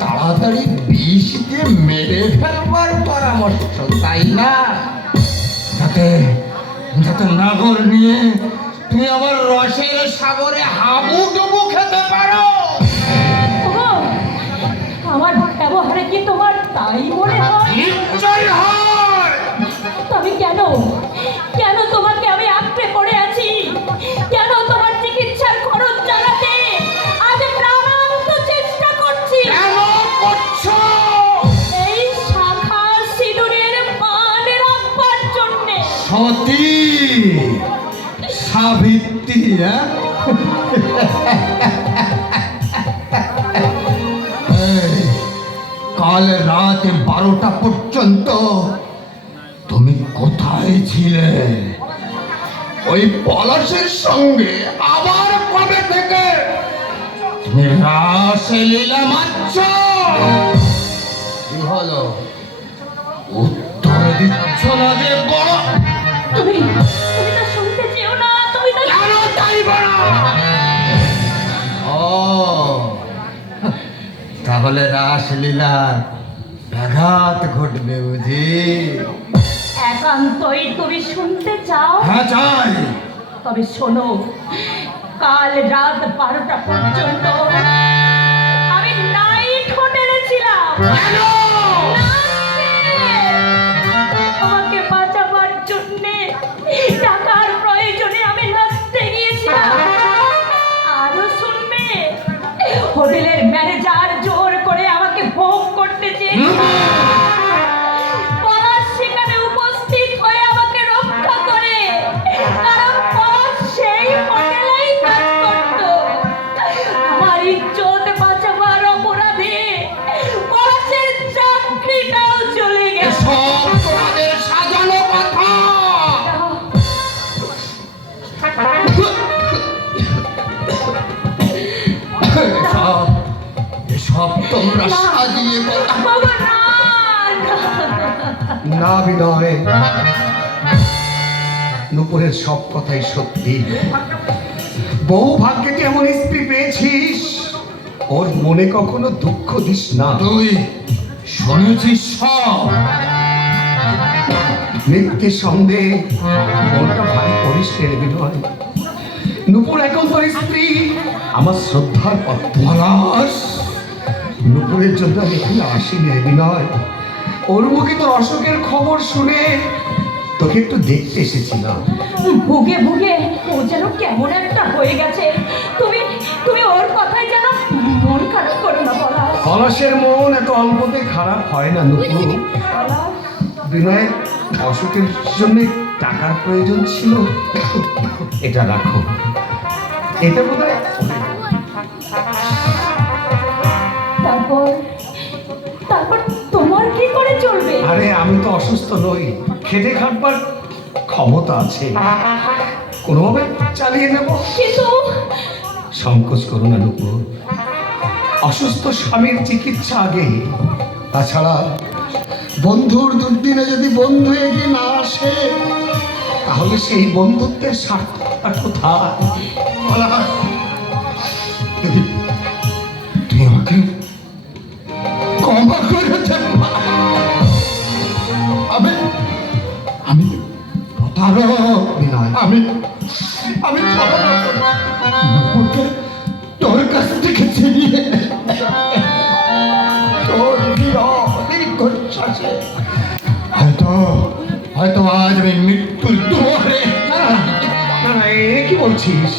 তাড়াতাড়ি বিষ দিয়ে মেরে ফেলবার পরামর্শ, তাই না? যাতে যাতে নাগর নিয়ে তুমি আবার রসের সাগরে হাবুডুবু খেতে পারো। আমার ব্যবহারে কি তোমার তাই মনে হয়? নিশ্চয় হয়। তবে কেন কেন তোমাকে আমি আঁকড়ে পড়ে আছি? কেন তোমার চিকিৎসার খরচ চালাতে আজ প্রাণান্ত চেষ্টা করছি? কেন করছো? এই শাখা সিঁদুরের মান রাখবার জন্যে। সতী সাবিত্রী, কাল রাত 12টা পর্যন্ত তুমি কোথায় ছিলে? ওই পলাশের সঙ্গে আবার কবে থেকে তুমি রাসলীলা মারছ? কি হলো, উত্তর দিচ্ছ না যে? বড় তুমি তো শুনতে চেও না। তুমি তো কেন চাইব না? ও তাহলে রাসলীলা ব্যাঘাত ঘটবে বুঝি? একান্তই তুমি শুনতে চাও? হ্যাঁ চাই। তবে শোনো, কাল রাত 12টা পর্যন্ত আমি নাইট হোটেলে ছিলাম। আমাকে বাঁচাবার জন্যে টাকার প্রয়োজনে আমি নাচতে গিয়েছিলাম। আরো শুনবে, হোটেলের ম্যানেজার জোর করে আমাকে ভোগ করতে চেয়েছিল। পলাশ সেখানে উপস্থিত হয়ে আমাকে রক্ষা করে, কারণ পলাশ সেই হোটেলেই কাজ করত। আমার ইজ্জত বাঁচাবার অপরাধে পলাশের চাকরিটাও চলে গেছে। সব তোমাদের সাজানো কথা। সব তোমরা সাজিয়ে না বিনয়, নুপুরের সব কথাই সত্যি। বউ ভাগ্যে এমন স্ত্রী পেয়েছিস, ওর মনে কখনো দুঃখ দিস না। তুই শুনেছিস সব? নিঃসন্দেহে মনটা ভারী করিস রে বিনয়। নুপুর এখন তোর স্ত্রী, আমার শ্রদ্ধার পাত্র। পলাশ, নুপুরের জন্য আমি এখানে আসিনি রে বিনয়। ওর মুখে তোর অসুখের খবর শুনে তোকে একটু দেখতে এসেছিলাম। ভুগে ভুগে ও যেন কেমন একটা হয়ে গেছে। তুমি তুমি ওর কথায় যেন মন খারাপ করো না বলা। পলাশের মন এত অল্পতে খারাপ হয় না নুপুর। বিনয়ের অসুখের জন্য টাকার প্রয়োজন ছিল, এটা রাখো। এটা বোধ হয় তারপর তারপর তোমার কি করে চলবে? আরে আমি তো অসুস্থ নই, খেটে খাটবার ক্ষমতা আছে, কোনোভাবে চালিয়ে নেব। কিন্তু সংকোচ করো না নুপুর, অসুস্থ স্বামীর চিকিৎসা আগে। তাছাড়া বন্ধুর দুর্দিনে যদি বন্ধু এগিয়ে না আসে, তাহলে সেই বন্ধুত্বের সার্থকতা কোথায়? পলাশ, তুই আমাকে ক্ষমা করে দে মা। আমি আমি প্রতারক বিনয়, আমি আমি নুপুরকে তোর কাছ থেকে ছিনিয়ে তোর দীর্ঘ শ্বাসে হয়তো হয়তো আজ আমি মৃত্যুর দুয়ারে। না না, না, এ কি বলছিস?